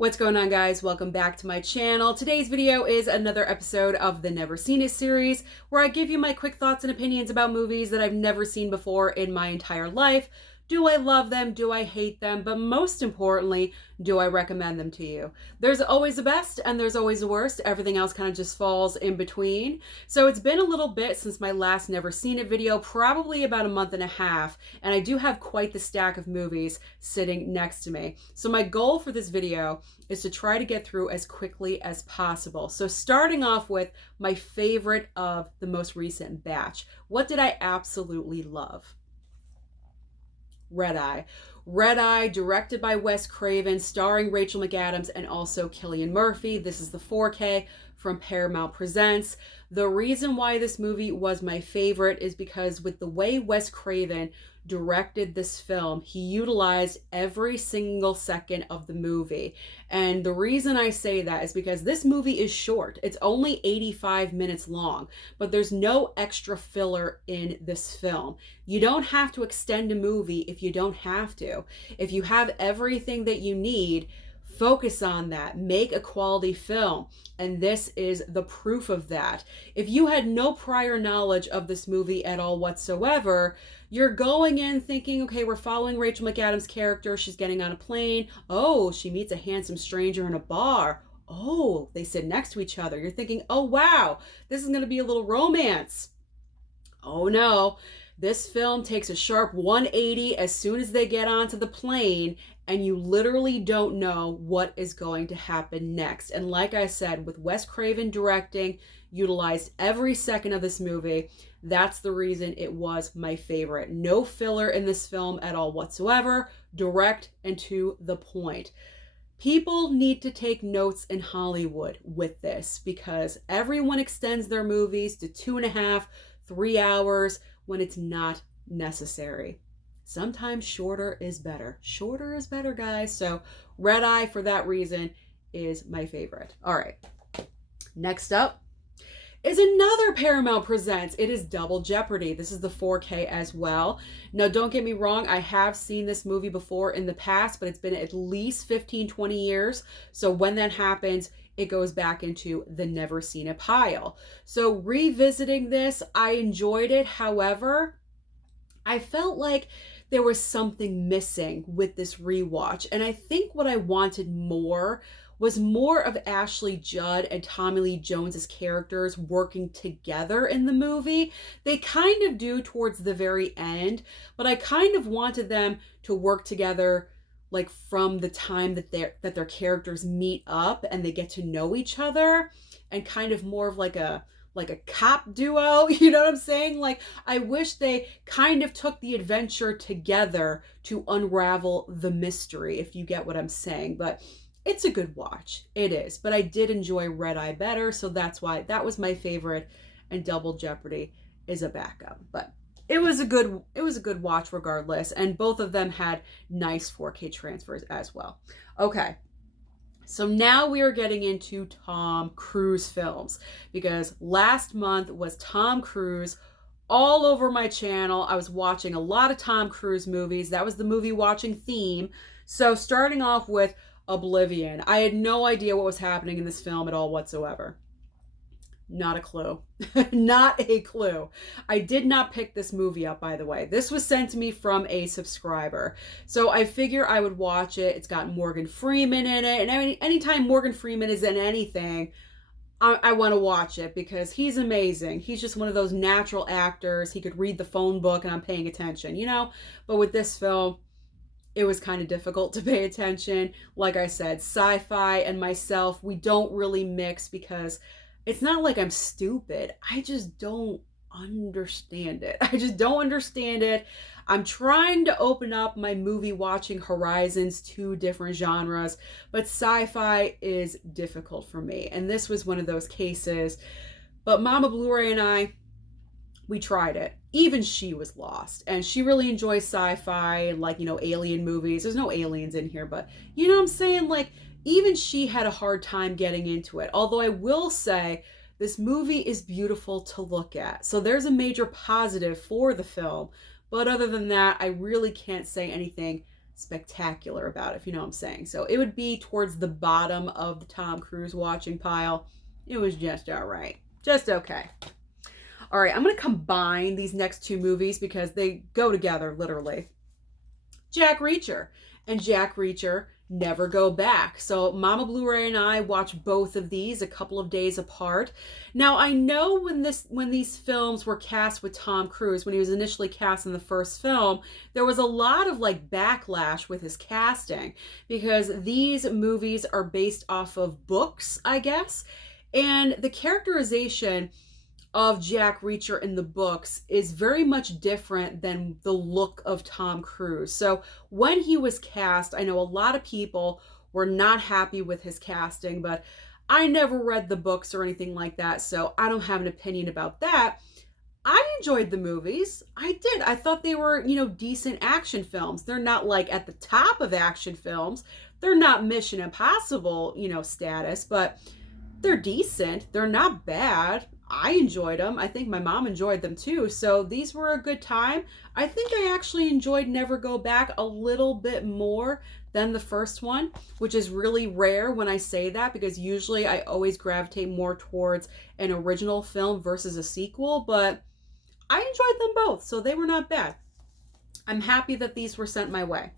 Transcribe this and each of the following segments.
What's going on, guys? Welcome back to my channel. Today's video is another episode of the Never Seen It series, where I give you my quick thoughts and opinions about movies that I've never seen before in my entire life. Do I love them? Do I hate them? But most importantly, do I recommend them to you? There's always the best and there's always the worst. Everything else kind of just falls in between. So it's been a little bit since my last Never Seen It video, probably about a month and a half, and I do have quite the stack of movies sitting next to me. So my goal for this video is to try to get through as quickly as possible. So starting off with my favorite of the most recent batch. What did I absolutely love? Red Eye. Red Eye, directed by Wes Craven, starring Rachel McAdams and also Cillian Murphy. This is the 4K from Paramount Presents. The reason why this movie was my favorite is because with the way Wes Craven directed this film, he utilized every single second of the movie. And the reason I say that is because this movie is short. It's only 85 minutes long, but there's no extra filler in this film. You don't have to extend a movie if you don't have to. If you have everything that you need, focus on that. Make a quality film. And this is the proof of that. If you had no prior knowledge of this movie at all whatsoever, you're going in thinking, okay, we're following Rachel McAdams' character. She's getting on a plane. Oh, she meets a handsome stranger in a bar. Oh, they sit next to each other. You're thinking, oh, wow, this is going to be a little romance. Oh, no. This film takes a sharp 180 as soon as they get onto the plane, and you literally don't know what is going to happen next. And like I said, with Wes Craven directing, utilized every second of this movie. That's the reason it was my favorite. No filler in this film at all whatsoever. Direct and to the point. People need to take notes in Hollywood with this because everyone extends their movies to 2.5, 3 hours when it's not necessary. Sometimes shorter is better. Shorter is better, guys. So Red Eye, for that reason, is my favorite. All right. Next up is another Paramount Presents. It is Double Jeopardy. This is the 4K as well. Now, don't get me wrong. I have seen this movie before in the past, but it's been at least 15, 20 years. So when that happens, it goes back into the Never Seen It pile. So revisiting this, I enjoyed it. However, I felt like there was something missing with this rewatch. And I think what I wanted more was more of Ashley Judd and Tommy Lee Jones's characters working together in the movie. They kind of do towards the very end, but I kind of wanted them to work together like from the time that their characters meet up and they get to know each other, and kind of more of like a cop duo, you know what I'm saying? Like, I wish they kind of took the adventure together to unravel the mystery, if you get what I'm saying. But it's a good watch. It is. But I did enjoy Red Eye better, so that's why that was my favorite, and Double Jeopardy is a backup. But it was a good watch regardless, and both of them had nice 4K transfers as well. Okay. So now we are getting into Tom Cruise films, because last month was Tom Cruise all over my channel. I was watching a lot of Tom Cruise movies. That was the movie watching theme. So starting off with Oblivion. I had no idea what was happening in this film at all whatsoever. Not a clue. Not a clue. I did not pick this movie up, by the way. This was sent to me from a subscriber. So I figure I would watch it. It's got Morgan Freeman in it. And anytime Morgan Freeman is in anything, I want to watch it because he's amazing. He's just one of those natural actors. He could read the phone book and I'm paying attention, you know? But with this film, it was kind of difficult to pay attention. Like I said, sci-fi and myself, we don't really mix because it's not like I'm stupid. I just don't understand it. I just don't understand it. I'm trying to open up my movie watching horizons to different genres, but sci-fi is difficult for me. And this was one of those cases. But Mama Blu-ray and I, we tried it. Even she was lost. And she really enjoys sci-fi and, like, you know, alien movies. There's no aliens in here, but you know what I'm saying? Like, even she had a hard time getting into it. Although I will say this movie is beautiful to look at. So there's a major positive for the film. But other than that, I really can't say anything spectacular about it, if you know what I'm saying. So it would be towards the bottom of the Tom Cruise watching pile. It was just all right. Just okay. All right, I'm going to combine these next two movies because they go together, literally. Jack Reacher and Jack Reacher Never Go Back. So Mama Blu-ray and I watched both of these a couple of days apart. Now, I know when these films were cast with Tom Cruise, when he was initially cast in the first film, there was a lot of like backlash with his casting because these movies are based off of books, I guess. And the characterization of Jack Reacher in the books is very much different than the look of Tom Cruise. So when he was cast, I know a lot of people were not happy with his casting, but I never read the books or anything like that, so I don't have an opinion about that. I enjoyed the movies. I did. I thought they were, decent action films. They're not like at the top of action films. They're not Mission Impossible, status, but they're decent. They're not bad. I enjoyed them. I think my mom enjoyed them too. So these were a good time. I think I actually enjoyed Never Go Back a little bit more than the first one, which is really rare when I say that because usually I always gravitate more towards an original film versus a sequel, but I enjoyed them both, so they were not bad. I'm happy that these were sent my way.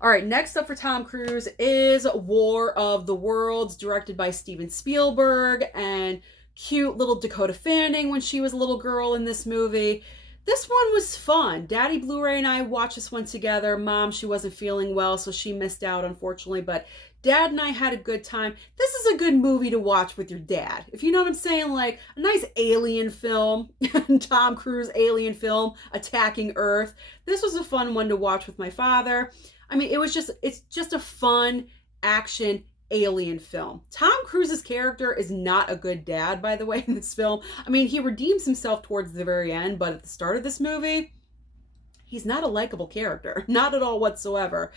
All right, next up for Tom Cruise is War of the Worlds, directed by Steven Spielberg, and cute little Dakota Fanning when she was a little girl in this movie. This one was fun. Daddy Blu-ray and I watched this one together. Mom, she wasn't feeling well, so she missed out, unfortunately, but Dad and I had a good time. This is a good movie to watch with your dad. If you know what I'm saying, like a nice alien film, Tom Cruise alien film attacking Earth. This was a fun one to watch with my father. I mean, it's just a fun action alien film. Tom Cruise's character is not a good dad, by the way, in this film. I mean, he redeems himself towards the very end, but at the start of this movie, he's not a likable character. Not at all whatsoever.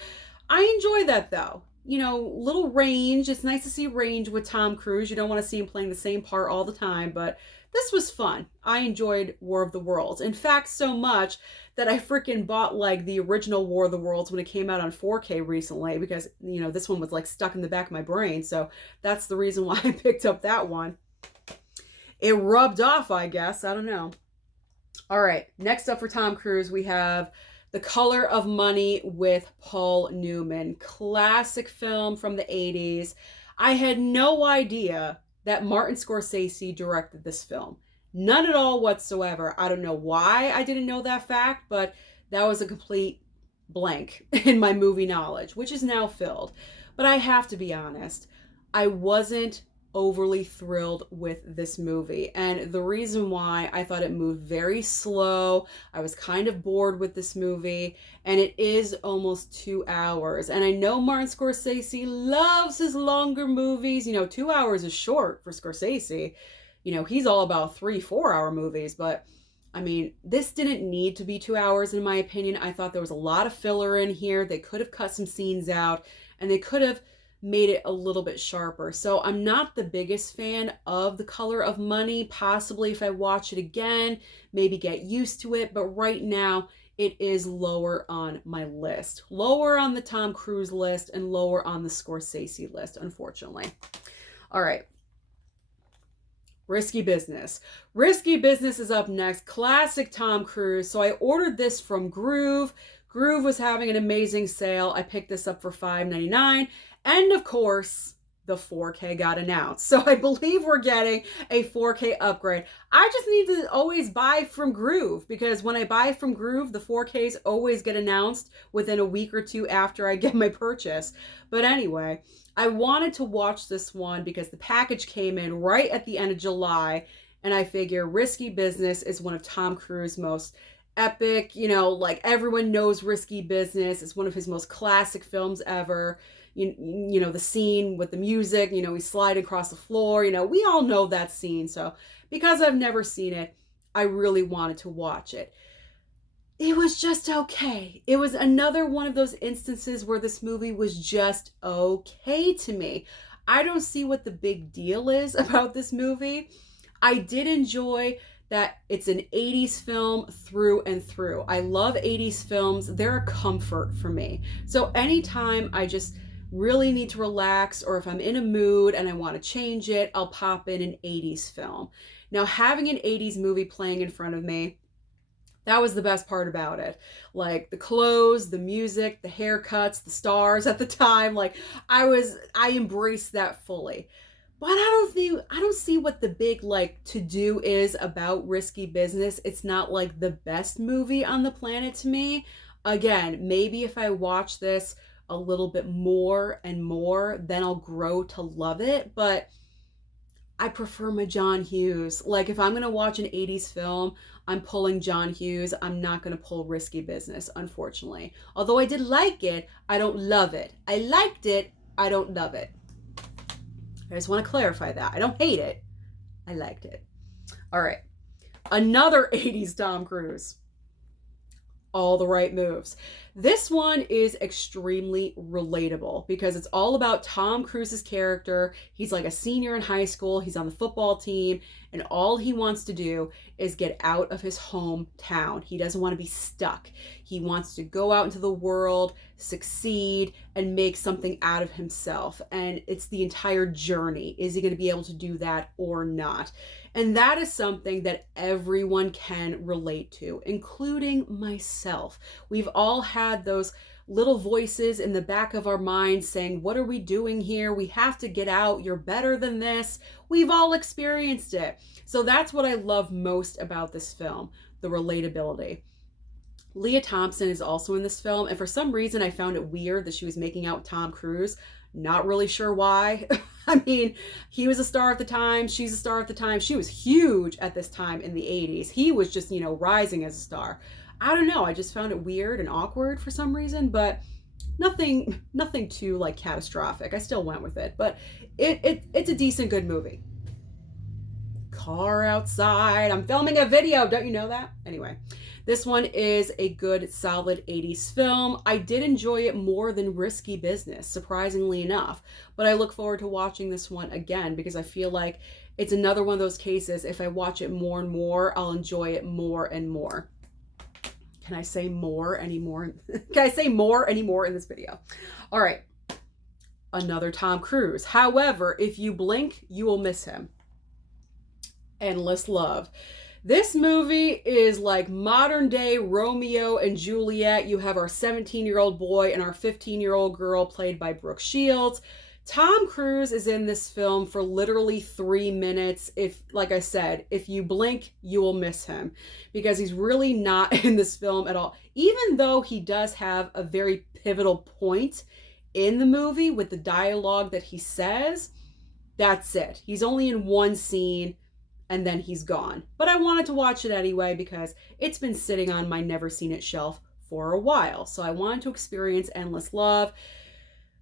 I enjoy that, though. Little range. It's nice to see range with Tom Cruise. You don't want to see him playing the same part all the time, but this was fun. I enjoyed War of the Worlds. In fact, so much that I freaking bought like the original War of the Worlds when it came out on 4K recently because, this one was like stuck in the back of my brain. So that's the reason why I picked up that one. It rubbed off, I guess. I don't know. All right. Next up for Tom Cruise, we have The Color of Money with Paul Newman. Classic film from the 80s. I had no idea that Martin Scorsese directed this film. None at all whatsoever. I don't know why I didn't know that fact, but that was a complete blank in my movie knowledge, which is now filled. But I have to be honest, I wasn't overly thrilled with this movie. And the reason why, I thought it moved very slow. I was kind of bored with this movie, and it is almost 2 hours. And I know Martin Scorsese loves his longer movies. 2 hours is short for Scorsese. He's all about 3-4 hour movies, but I mean, this didn't need to be 2 hours in my opinion. I thought there was a lot of filler in here. They could have cut some scenes out and they could have made it a little bit sharper. So I'm not the biggest fan of The Color of Money. Possibly if I watch it again, maybe get used to it. But right now it is lower on my list. Lower on the Tom Cruise list and lower on the Scorsese list, unfortunately. All right. Risky Business. Risky Business is up next. Classic Tom Cruise. So I ordered this from Groove. Groove was having an amazing sale. I picked this up for $5.99. And of course, the 4K got announced. So I believe we're getting a 4K upgrade. I just need to always buy from Groove because when I buy from Groove, the 4Ks always get announced within a week or two after I get my purchase. But anyway, I wanted to watch this one because the package came in right at the end of July, and I figure Risky Business is one of Tom Cruise's most epic, like everyone knows Risky Business. It's one of his most classic films ever. The scene with the music, he's sliding across the floor, we all know that scene. So because I've never seen it, I really wanted to watch it. It was just okay. It was another one of those instances where this movie was just okay to me. I don't see what the big deal is about this movie. I did enjoy that it's an 80s film through and through. I love 80s films. They're a comfort for me. So anytime I just really need to relax, or if I'm in a mood and I want to change it, I'll pop in an 80s film. Now, having an 80s movie playing in front of me, that was the best part about it. Like the clothes, the music, the haircuts, the stars at the time. Like I embraced that fully. But I don't see what the big like to do is about Risky Business. It's not like the best movie on the planet to me. Again, maybe if I watch this a little bit more and more, then I'll grow to love it. But I prefer my John Hughes. Like if I'm going to watch an 80s film, I'm pulling John Hughes. I'm not going to pull Risky Business, unfortunately. Although I did like it, I don't love it. I liked it, I don't love it. I just want to clarify that. I don't hate it. I liked it. All right. Another 80s Tom Cruise. All the Right Moves. This one is extremely relatable because it's all about Tom Cruise's character. He's like a senior in high school. He's on the football team, and all he wants to do is get out of his hometown. He doesn't want to be stuck. He wants to go out into the world, succeed, and make something out of himself. And it's the entire journey. Is he going to be able to do that or not? And that is something that everyone can relate to, including myself. We've all had those little voices in the back of our minds saying, what are we doing here? We have to get out. You're better than this. We've all experienced it. So that's what I love most about this film, the relatability. Leah Thompson is also in this film, and for some reason I found it weird that she was making out with Tom Cruise. Not really sure why. I mean, he was a star at the time. She's a star at the time. She was huge at this time in the 80s. He was just, rising as a star. I don't know. I just found it weird and awkward for some reason, but nothing too like catastrophic. I still went with it, but it's a decent, good movie. Car outside. I'm filming a video. Don't you know that? Anyway, this one is a good, solid 80s film. I did enjoy it more than Risky Business, surprisingly enough. But I look forward to watching this one again because I feel like it's another one of those cases. If I watch it more and more, I'll enjoy it more and more. Can I say more anymore? Can I say more anymore in this video? All right. Another Tom Cruise. However, if you blink, you will miss him. Endless Love. This movie is like modern day Romeo and Juliet. You have our 17-year-old boy and our 15-year-old girl played by Brooke Shields. Tom Cruise is in this film for literally 3 minutes. Like I said, if you blink, you will miss him because he's really not in this film at all. Even though he does have a very pivotal point in the movie with the dialogue that he says, that's it. He's only in one scene and then he's gone. But I wanted to watch it anyway because it's been sitting on my never seen it shelf for a while. So I wanted to experience Endless Love.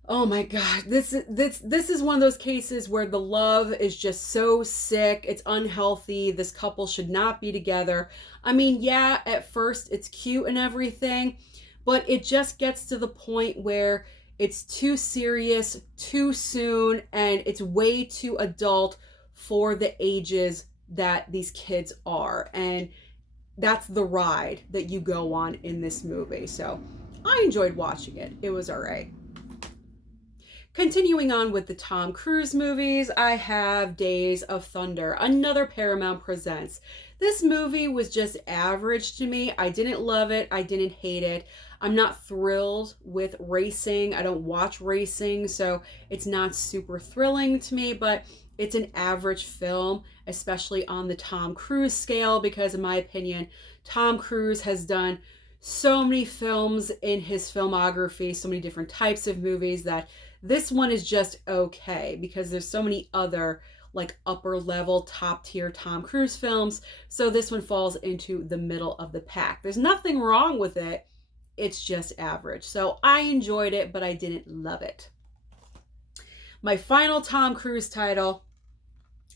Oh my God, this is one of those cases where the love is just so sick. It's unhealthy. This couple should not be together. I mean, yeah, at first it's cute and everything, but it just gets to the point where it's too serious, too soon, and it's way too adult for the ages that these kids are. And that's the ride that you go on in this movie. So I enjoyed watching it. It was all right. Continuing on with the Tom Cruise movies, I have Days of Thunder, another Paramount Presents. This movie was just average to me. I didn't love it. I didn't hate it. I'm not thrilled with racing. I don't watch racing, so it's not super thrilling to me, but it's an average film, especially on the Tom Cruise scale, because in my opinion, Tom Cruise has done so many films in his filmography, so many different types of movies, that this one is just okay because there's so many other like upper level, top tier Tom Cruise films. So this one falls into the middle of the pack. There's nothing wrong with it. It's just average. So I enjoyed it, but I didn't love it. My final Tom Cruise title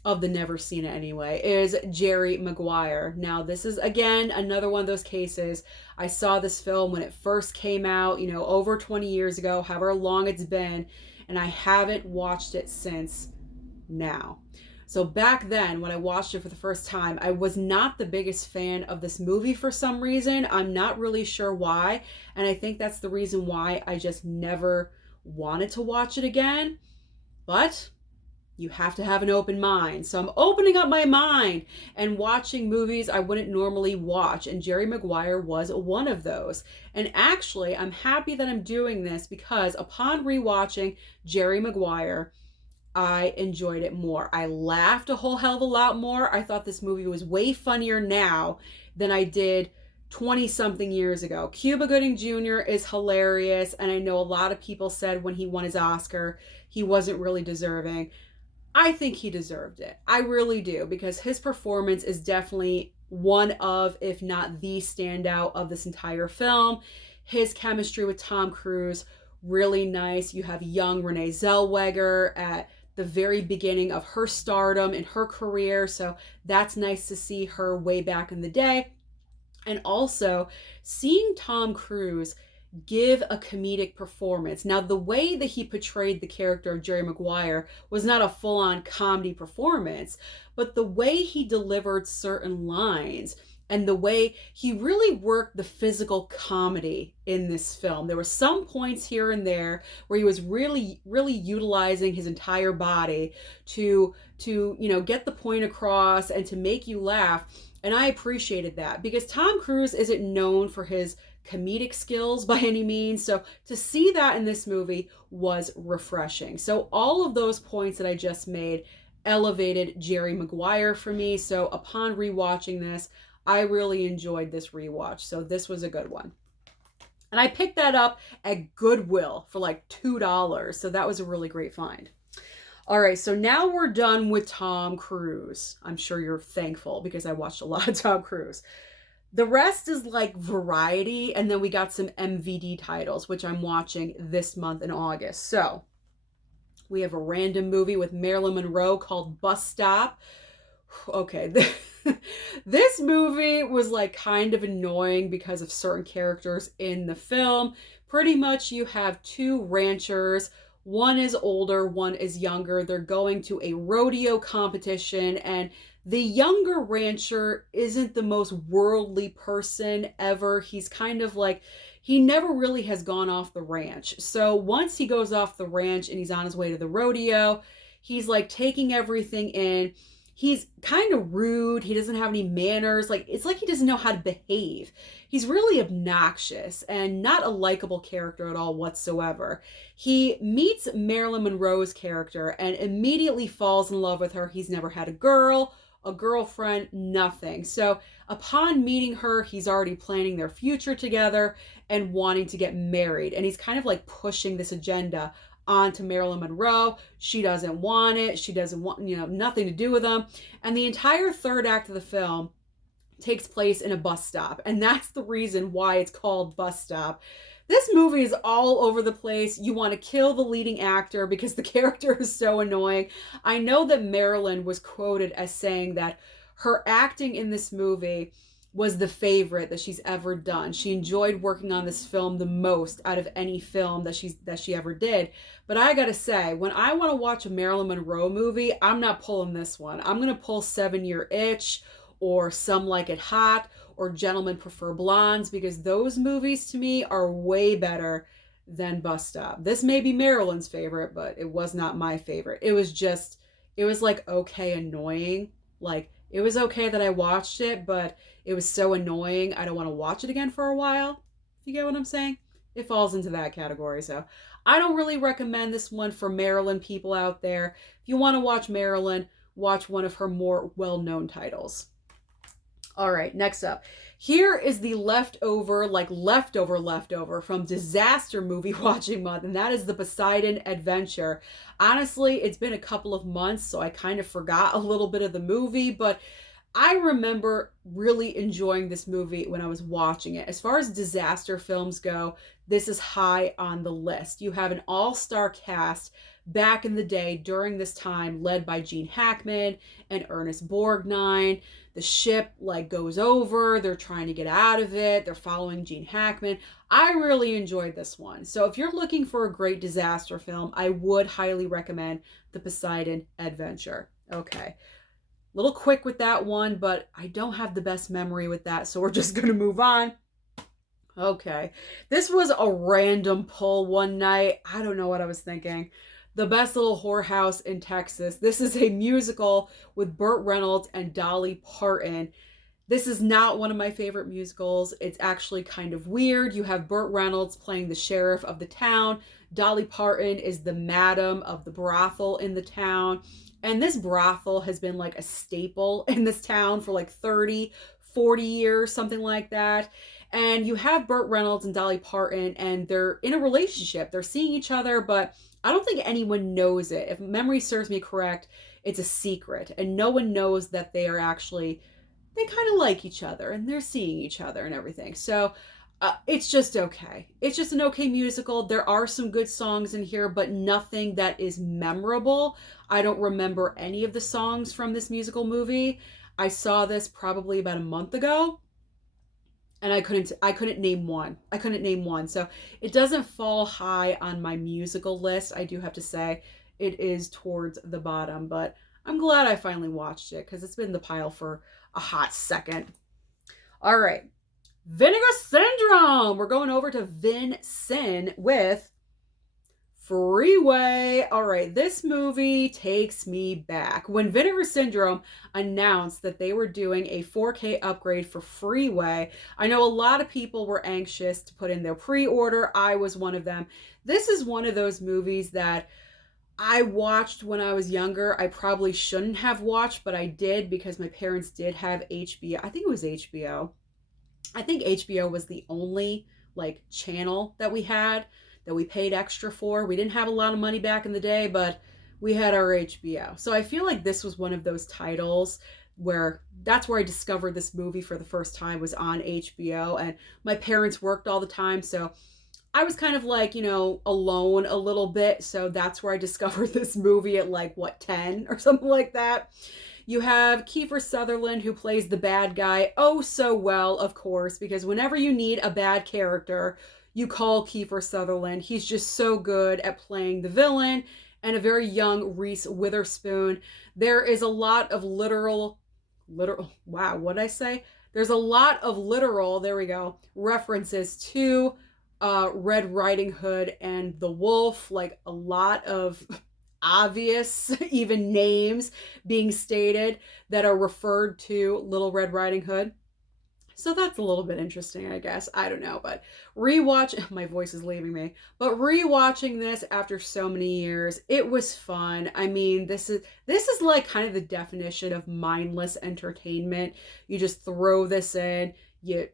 of the never seen it anyway is Jerry Maguire. Now this is again another one of those cases. I saw this film when it first came out, over 20 years ago, however long it's been, and I haven't watched it since now. So back then, when I watched it for the first time, I was not the biggest fan of this movie for some reason. I'm not really sure why. And I think that's the reason why I just never wanted to watch it again. But you have to have an open mind. So I'm opening up my mind and watching movies I wouldn't normally watch. And Jerry Maguire was one of those. And actually, I'm happy that I'm doing this because upon rewatching Jerry Maguire, I enjoyed it more. I laughed a whole hell of a lot more. I thought this movie was way funnier now than I did 20 something years ago. Cuba Gooding Jr. is hilarious. And I know a lot of people said when he won his Oscar, he wasn't really deserving. I think he deserved it. I really do, because his performance is definitely one of, if not the standout of this entire film. His chemistry with Tom Cruise, really nice. You have young Renee Zellweger at the very beginning of her stardom in her career, so that's nice to see her way back in the day. And also seeing Tom Cruise give a comedic performance. Now, the way that he portrayed the character of Jerry Maguire was not a full-on comedy performance, but the way he delivered certain lines and the way he really worked the physical comedy in this film. There were some points here and there where he was really utilizing his entire body to get the point across and to make you laugh. And I appreciated that, because Tom Cruise isn't known for his comedic skills by any means. So to see that in this movie was refreshing. So all of those points that I just made elevated Jerry Maguire for me. So upon rewatching this, I really enjoyed this rewatch. So this was a good one. And I picked that up at Goodwill for like $2. So that was a really great find. All right, so now we're done with Tom Cruise. I'm sure you're thankful because I watched a lot of Tom Cruise. The rest is like variety, and then we got some MVD titles, which I'm watching this month in August. So we have a random movie with Marilyn Monroe called Bus Stop. Okay, this movie was like kind of annoying because of certain characters in the film. Pretty much you have two ranchers. One is older, one is younger. They're going to a rodeo competition, and the younger rancher isn't the most worldly person ever. He's kind of like, he never really has gone off the ranch. So once he goes off the ranch and he's on his way to the rodeo, he's like taking everything in. He's kind of rude. He doesn't have any manners. Like, it's like he doesn't know how to behave. He's really obnoxious and not a likable character at all whatsoever. He meets Marilyn Monroe's character and immediately falls in love with her. He's never had a girlfriend, nothing. So upon meeting her, he's already planning their future together and wanting to get married. And he's kind of like pushing this agenda onto Marilyn Monroe. She doesn't want it. She doesn't want, nothing to do with him. And the entire third act of the film takes place in a bus stop. And that's the reason why it's called Bus Stop. This movie is all over the place. You want to kill the leading actor because the character is so annoying. I know that Marilyn was quoted as saying that her acting in this movie was the favorite that she's ever done. She enjoyed working on this film the most out of any film that she ever did. But I gotta say, when I want to watch a Marilyn Monroe movie, I'm not pulling this one. I'm gonna pull 7-Year Itch or Some Like It Hot or Gentlemen Prefer Blondes, because those movies to me are way better than Bus Stop. This may be Marilyn's favorite, but it was not my favorite. It was like okay annoying. Like, it was okay that I watched it, but it was so annoying I don't want to watch it again for a while. If you get what I'm saying? It falls into that category. So I don't really recommend this one for Marilyn people out there. If you want to watch Marilyn, watch one of her more well-known titles. All right, next up. Here is the leftover from Disaster Movie Watching Month, and that is the Poseidon Adventure. Honestly, it's been a couple of months, so I kind of forgot a little bit of the movie, but I remember really enjoying this movie when I was watching it. As far as disaster films go, this is high on the list. You have an all-star cast back in the day during this time, led by Gene Hackman and Ernest Borgnine. The ship goes over, they're trying to get out of it, they're following Gene Hackman. I really enjoyed this one. So if you're looking for a great disaster film, I would highly recommend The Poseidon Adventure. Okay. Little quick with that one, but I don't have the best memory with that, so we're just going to move on. Okay. This was a random pull one night. I don't know what I was thinking. The Best Little Whorehouse in Texas. This is a musical with Burt Reynolds and Dolly Parton. This is not one of my favorite musicals. It's actually kind of weird. You have Burt Reynolds playing the sheriff of the town. Dolly Parton is the madam of the brothel in the town. And this brothel has been like a staple in this town for like 30, 40 years, something like that. And you have Burt Reynolds and Dolly Parton, and they're in a relationship. They're seeing each other, but I don't think anyone knows it. If memory serves me correct, it's a secret. And no one knows that they are actually, they kind of like each other and they're seeing each other and everything. So it's just okay. It's just an okay musical. There are some good songs in here, but nothing that is memorable. I don't remember any of the songs from this musical movie. I saw this probably about a month ago, and I couldn't name one. I couldn't name one. So it doesn't fall high on my musical list. I do have to say it is towards the bottom, but I'm glad I finally watched it because it's been in the pile for a hot second. All right. Vinegar Syndrome. We're going over to Vin Sin with Freeway. All right, this movie takes me back. When Vinegar Syndrome announced that they were doing a 4K upgrade for Freeway, I know a lot of people were anxious to put in their pre-order. I was one of them. This is one of those movies that I watched when I was younger. I probably shouldn't have watched, but I did because my parents did have HBO. I think it was HBO. I think HBO was the only like channel that we had that we paid extra for. We didn't have a lot of money back in the day, but we had our HBO. So I feel like this was one of those titles where that's where I discovered this movie for the first time, was on HBO. And my parents worked all the time, so I was kind of like, you know, alone a little bit. So that's where I discovered this movie at like, what, 10 or something like that. You have Kiefer Sutherland, who plays the bad guy oh so well, of course, because whenever you need a bad character, you call Kiefer Sutherland. He's just so good at playing the villain, and a very young Reese Witherspoon. There is a lot of literal, wow, what'd I say? There's a lot of literal, there we go, references to Red Riding Hood and the Wolf, like a lot of obvious even names being stated that are referred to Little Red Riding Hood. So that's a little bit interesting, I guess. I don't know, but my voice is leaving me, but rewatching this after so many years, it was fun. I mean, this is like kind of the definition of mindless entertainment. You just throw this in, you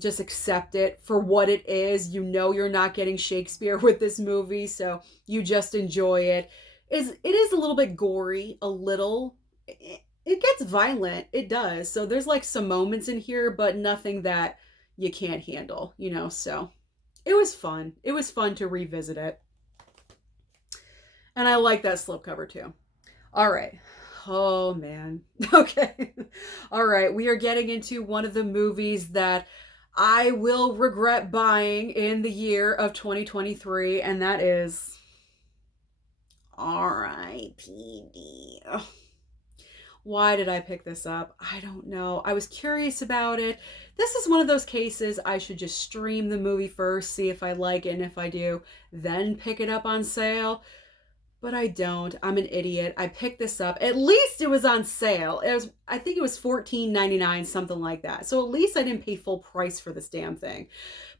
just accept it for what it is. You know you're not getting Shakespeare with this movie, so you just enjoy it. It is a little bit gory, a little. It gets violent, it does. So there's like some moments in here, but nothing that you can't handle, you know. So it was fun. It was fun to revisit it. And I like that slipcover too. All right. Oh man. Okay. All right. We are getting into one of the movies that I will regret buying in the year of 2023, and that is R.I.P.D. Why did I pick this up? I don't know. I was curious about it. This is one of those cases I should just stream the movie first, see if I like it, and if I do, then pick it up on sale. But I don't. I'm an idiot. I picked this up. At least it was on sale. I think it was $14.99, something like that. So at least I didn't pay full price for this damn thing.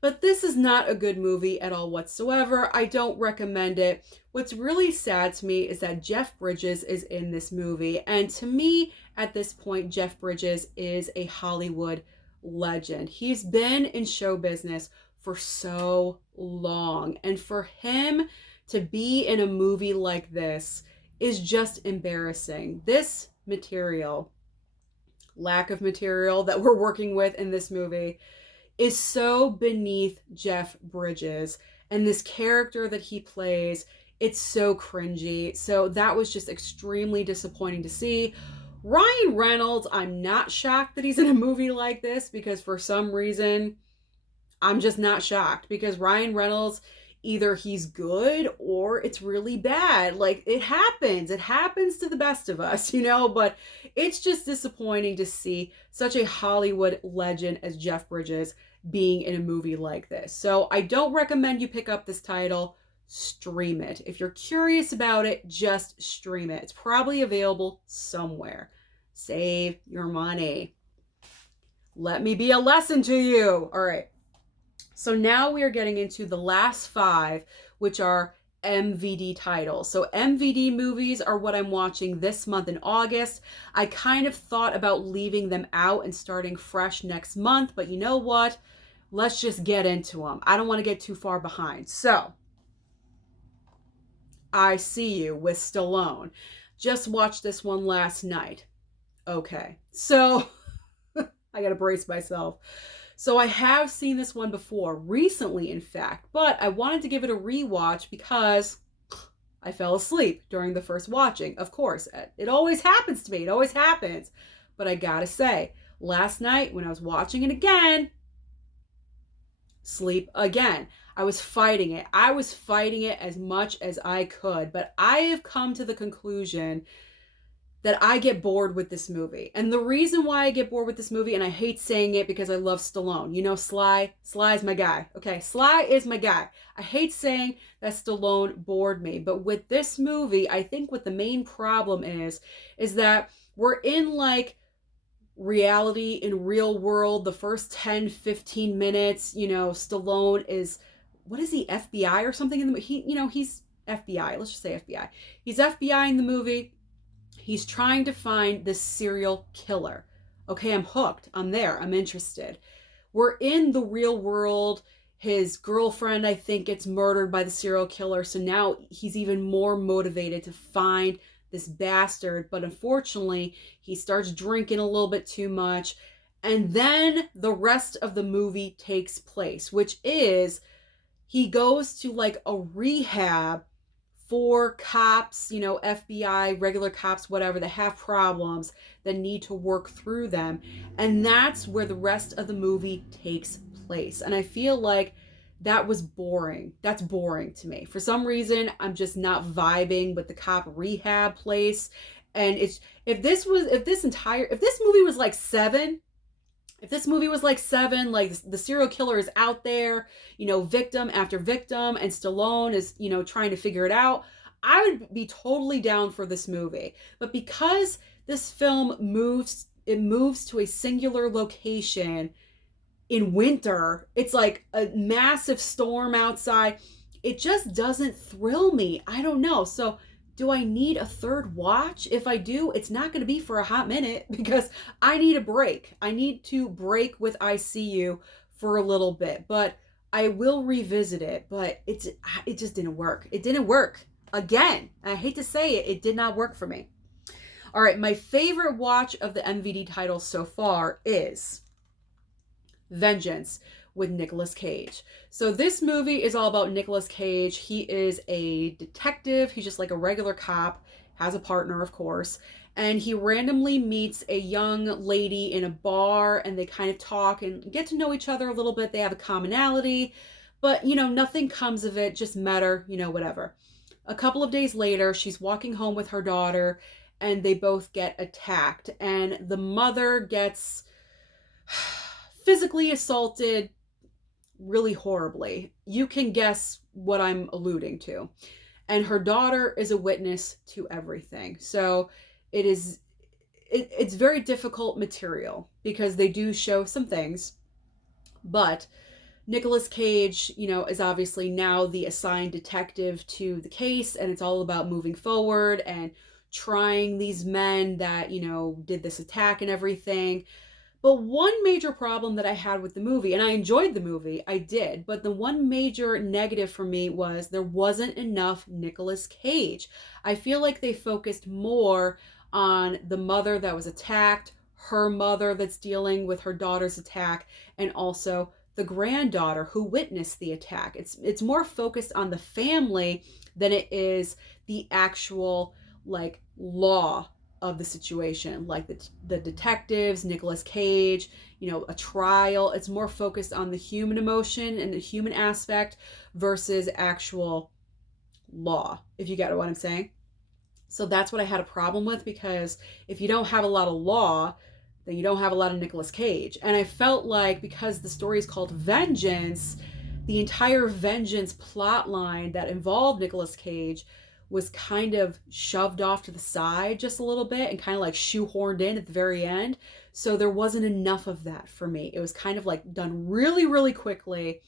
But this is not a good movie at all whatsoever. I don't recommend it. What's really sad to me is that Jeff Bridges is in this movie. And to me, at this point, Jeff Bridges is a Hollywood legend. He's been in show business for so long. And for him to be in a movie like this is just embarrassing. This material, lack of material that we're working with in this movie, is so beneath Jeff Bridges. And this character that he plays, it's so cringy. So that was just extremely disappointing to see. Ryan Reynolds, I'm not shocked that he's in a movie like this, because for some reason, I'm just not shocked, because Ryan Reynolds, either he's good or it's really bad. Like, it happens. It happens to the best of us, but it's just disappointing to see such a Hollywood legend as Jeff Bridges being in a movie like this. So I don't recommend you pick up this title. Stream it. If you're curious about it, just stream it. It's probably available somewhere. Save your money. Let me be a lesson to you. All right. So now we are getting into the last 5, which are MVD titles. So MVD movies are what I'm watching this month in August. I kind of thought about leaving them out and starting fresh next month, but you know what? Let's just get into them. I don't want to get too far behind. So, I See You with Stallone. Just watched this one last night. Okay, so I gotta brace myself. So I have seen this one before, recently in fact, but I wanted to give it a rewatch because I fell asleep during the first watching. Of course, it always happens to me. It always happens. But I gotta say, last night when I was watching it again, sleep again. I was fighting it. I was fighting it as much as I could, but I have come to the conclusion that I get bored with this movie. And the reason why I get bored with this movie, and I hate saying it because I love Stallone. You know, Sly is my guy. Okay, Sly is my guy. I hate saying that Stallone bored me, but with this movie, I think what the main problem is that we're in like reality in real world. The first 10, 15 minutes, Stallone is, what is he, FBI or something in the movie? He's FBI. Let's just say FBI. He's FBI in the movie. He's trying to find this serial killer. Okay, I'm hooked. I'm there. I'm interested. We're in the real world. His girlfriend, I think, gets murdered by the serial killer. So now he's even more motivated to find this bastard. But unfortunately, he starts drinking a little bit too much. And then the rest of the movie takes place, which is he goes to like a rehab for cops, FBI, regular cops, whatever, that have problems, that need to work through them. And that's where the rest of the movie takes place. And I feel like that was boring. That's boring to me. For some reason, I'm just not vibing with the cop rehab place. And if this movie was like Seven, like the serial killer is out there, victim after victim, and Stallone is, trying to figure it out, I would be totally down for this movie. But because this film moves to a singular location in winter, it's like a massive storm outside, it just doesn't thrill me. I don't know. So do I need a third watch? If I do, it's not going to be for a hot minute because I need a break. I need to break with I See You for a little bit, but I will revisit it. But it just didn't work. It didn't work. Again, I hate to say it, it did not work for me. All right, my favorite watch of the MVD titles so far is Vengeance with Nicolas Cage. So this movie is all about Nicolas Cage. He is a detective. He's just like a regular cop, has a partner, of course, and he randomly meets a young lady in a bar, and they kind of talk and get to know each other a little bit. They have a commonality, but nothing comes of it. Just met her, whatever. A couple of days later, she's walking home with her daughter, and they both get attacked, and the mother gets physically assaulted really horribly. You can guess what I'm alluding to. And her daughter is a witness to everything. So it's very difficult material because they do show some things. But Nicolas Cage, is obviously now the assigned detective to the case, and it's all about moving forward and trying these men that, did this attack and everything. But one major problem that I had with the movie, and I enjoyed the movie, I did, but the one major negative for me was there wasn't enough Nicolas Cage. I feel like they focused more on the mother that was attacked, her mother that's dealing with her daughter's attack, and also the granddaughter who witnessed the attack. It's more focused on the family than it is the actual, like, law of the situation, like the detectives, Nicolas Cage, a trial. It's more focused on the human emotion and the human aspect versus actual law, if you get what I'm saying. So that's what I had a problem with, because if you don't have a lot of law, then you don't have a lot of Nicolas Cage. And I felt like, because the story is called Vengeance, the entire Vengeance plot line that involved Nicolas Cage was kind of shoved off to the side just a little bit and kind of like shoehorned in at the very end. So there wasn't enough of that for me. It was kind of like done really, really quickly.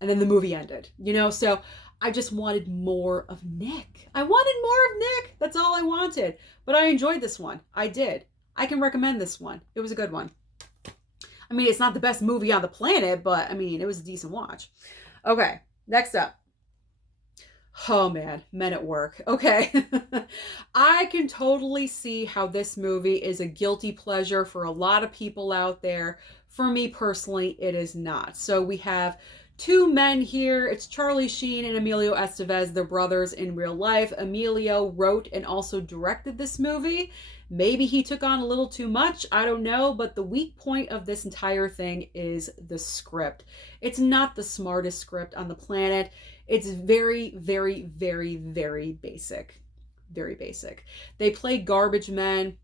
And then the movie ended, So I just wanted more of Nick. I wanted more of Nick. That's all I wanted. But I enjoyed this one. I did. I can recommend this one. It was a good one. I mean, it's not the best movie on the planet, but I mean, it was a decent watch. Okay, next up. Oh man, Men at Work. Okay. I can totally see how this movie is a guilty pleasure for a lot of people out there. For me personally, it is not. So we have two men here. It's Charlie Sheen and Emilio Estevez. They're brothers in real life. Emilio wrote and also directed this movie. Maybe he took on a little too much. I don't know. But the weak point of this entire thing is the script. It's not the smartest script on the planet. It's very, very, very, very basic. Very basic. They play garbage men.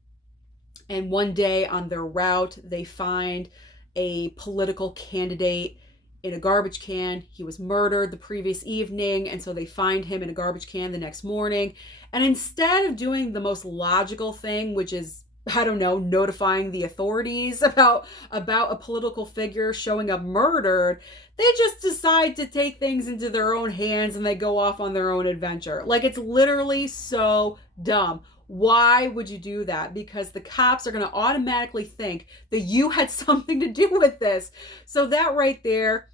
And one day on their route, they find a political candidate in a garbage can. He was murdered the previous evening, and so they find him in a garbage can the next morning. And instead of doing the most logical thing, which is, I don't know, notifying the authorities about a political figure showing up murdered, they just decide to take things into their own hands and they go off on their own adventure. Like, it's literally so dumb. Why would you do that? Because the cops are going to automatically think that you had something to do with this. So that right there,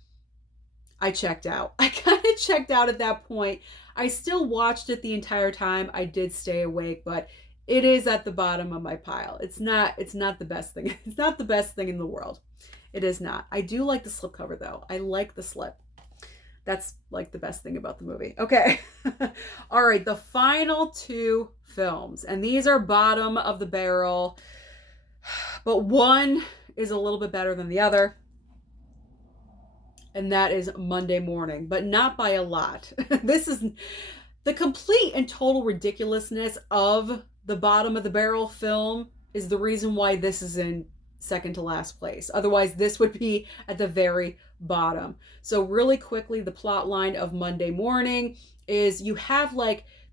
I checked out. I kind of checked out at that point. I still watched it the entire time. I did stay awake, but it is at the bottom of my pile. It's not the best thing. It's not the best thing in the world. It is not. I do like the slipcover though. I like the slip. That's like the best thing about the movie. Okay. All right. The final two films, and these are bottom of the barrel, but one is a little bit better than the other. And that is Monday Morning, but not by a lot. This is the complete and total ridiculousness of the bottom of the barrel film is the reason why this is in second to last place. Otherwise, this would be at the very bottom. So really quickly, the plot line of Monday Morning is you have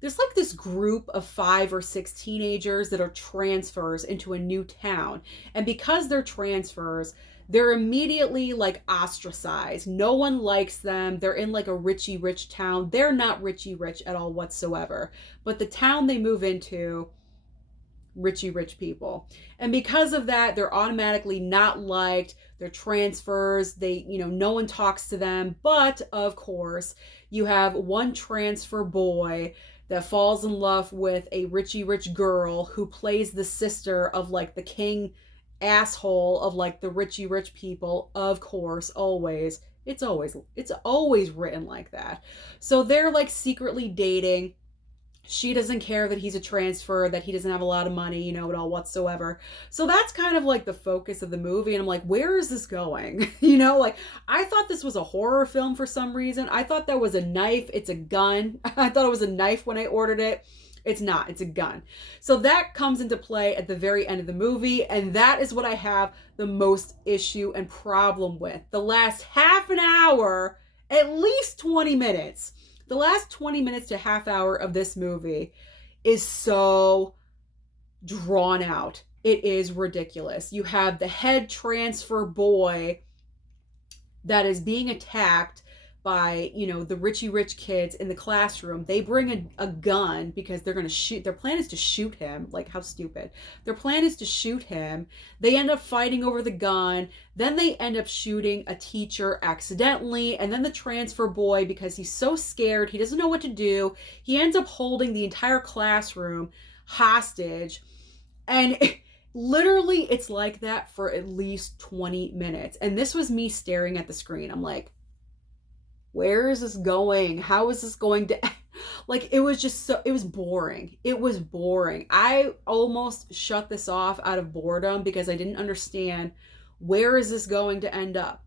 there's this group of 5 or 6 teenagers that are transfers into a new town. And because they're transfers, they're immediately ostracized. No one likes them. They're in a Richie Rich town. They're not Richie Rich at all whatsoever. But the town they move into, Richie Rich people. And because of that, they're automatically not liked. They're transfers. No one talks to them. But of course, you have one transfer boy that falls in love with a Richie Rich girl who plays the sister of the king asshole of the Richie Rich people. Of course, always. It's always written like that. So they're secretly dating. She doesn't care that he's a transfer, that he doesn't have a lot of money, at all whatsoever. So that's kind of the focus of the movie. And I'm like, where is this going? I thought this was a horror film for some reason. I thought that was a knife. It's a gun. I thought it was a knife when I ordered it. It's not. It's a gun. So that comes into play at the very end of the movie. And that is what I have the most issue and problem with. The last half an hour, at least 20 minutes. The last 20 minutes to half hour of this movie is so drawn out. It is ridiculous. You have the head transfer boy that is being attacked by, the Richie Rich kids in the classroom. They bring a gun because they're going to shoot. Their plan is to shoot him. How stupid. Their plan is to shoot him. They end up fighting over the gun. Then they end up shooting a teacher accidentally. And then the transfer boy, because he's so scared, he doesn't know what to do. He ends up holding the entire classroom hostage. And literally, it's like that for at least 20 minutes. And this was me staring at the screen. I'm like, where is this going? How is this going to... Like, it was just so, it was boring. It was boring. I almost shut this off out of boredom because I didn't understand, where is this going to end up?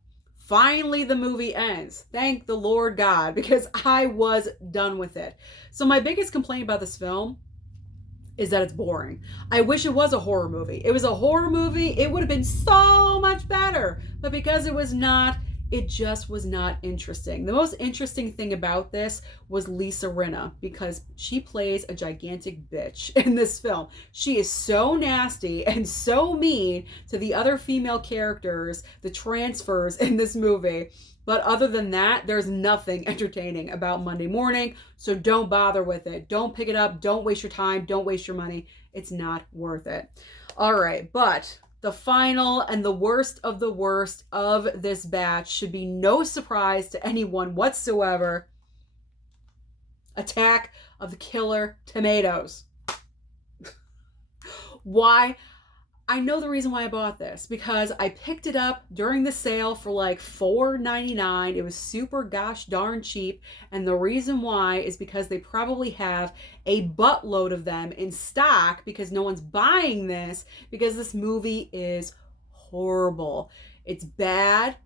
Finally, the movie ends. Thank the Lord God, because I was done with it. So my biggest complaint about this film is that it's boring. I wish it was a horror movie. It was a horror movie, it would have been so much better. But because it was not, it just was not interesting. The most interesting thing about this was Lisa Rinna, because she plays a gigantic bitch in this film. She is so nasty and so mean to the other female characters, the transfers in this movie. But other than that, there's nothing entertaining about Monday Morning. So don't bother with it. Don't pick it up. Don't waste your time. Don't waste your money. It's not worth it. All right, but the final and the worst of this batch should be no surprise to anyone whatsoever. Attack of the Killer Tomatoes. Why? I know the reason why I bought this, because I picked it up during the sale for like $4.99. It was super gosh darn cheap. And the reason why is because they probably have a buttload of them in stock, because no one's buying this, because this movie is horrible. It's bad.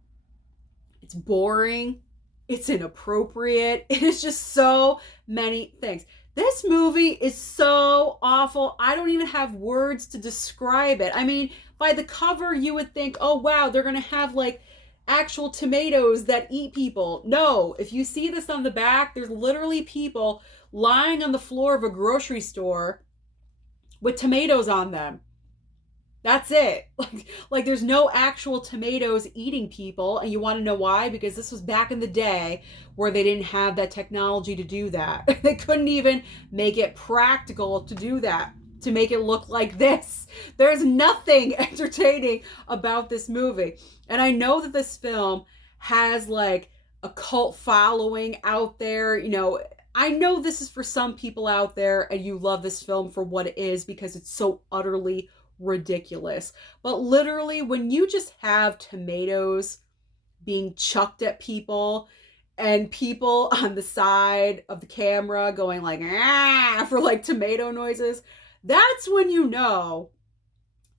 It's boring. It's inappropriate. It is just so many things. This movie is so awful. I don't even have words to describe it. I mean, by the cover, you would think, oh, wow, they're going to have like actual tomatoes that eat people. No, if you see this on the back, there's literally people lying on the floor of a grocery store with tomatoes on them. That's it. Like there's no actual tomatoes eating people. And you want to know why? Because this was back in the day where they didn't have that technology to do that. They couldn't even make it practical to do that, to make it look like this. There's nothing entertaining about this movie. And I know that this film has like a cult following out there. You know, I know this is for some people out there, and you love this film for what it is because it's so utterly ridiculous. But literally, when you just have tomatoes being chucked at people and people on the side of the camera going like, ah, for like tomato noises, that's when you know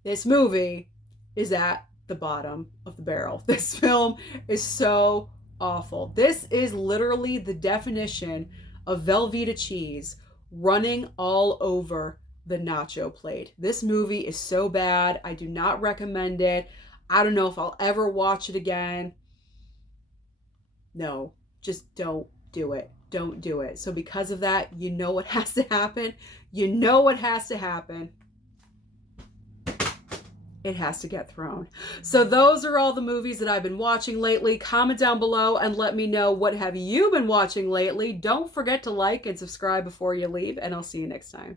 this movie is at the bottom of the barrel. This film is so awful. This is literally the definition of Velveeta cheese running all over the nacho plate. This movie is so bad. I do not recommend it. I don't know if I'll ever watch it again. No, just don't do it. Don't do it. So because of that, you know what has to happen. You know what has to happen. It has to get thrown. So those are all the movies that I've been watching lately. Comment down below and let me know, what have you been watching lately? Don't forget to like and subscribe before you leave, and I'll see you next time.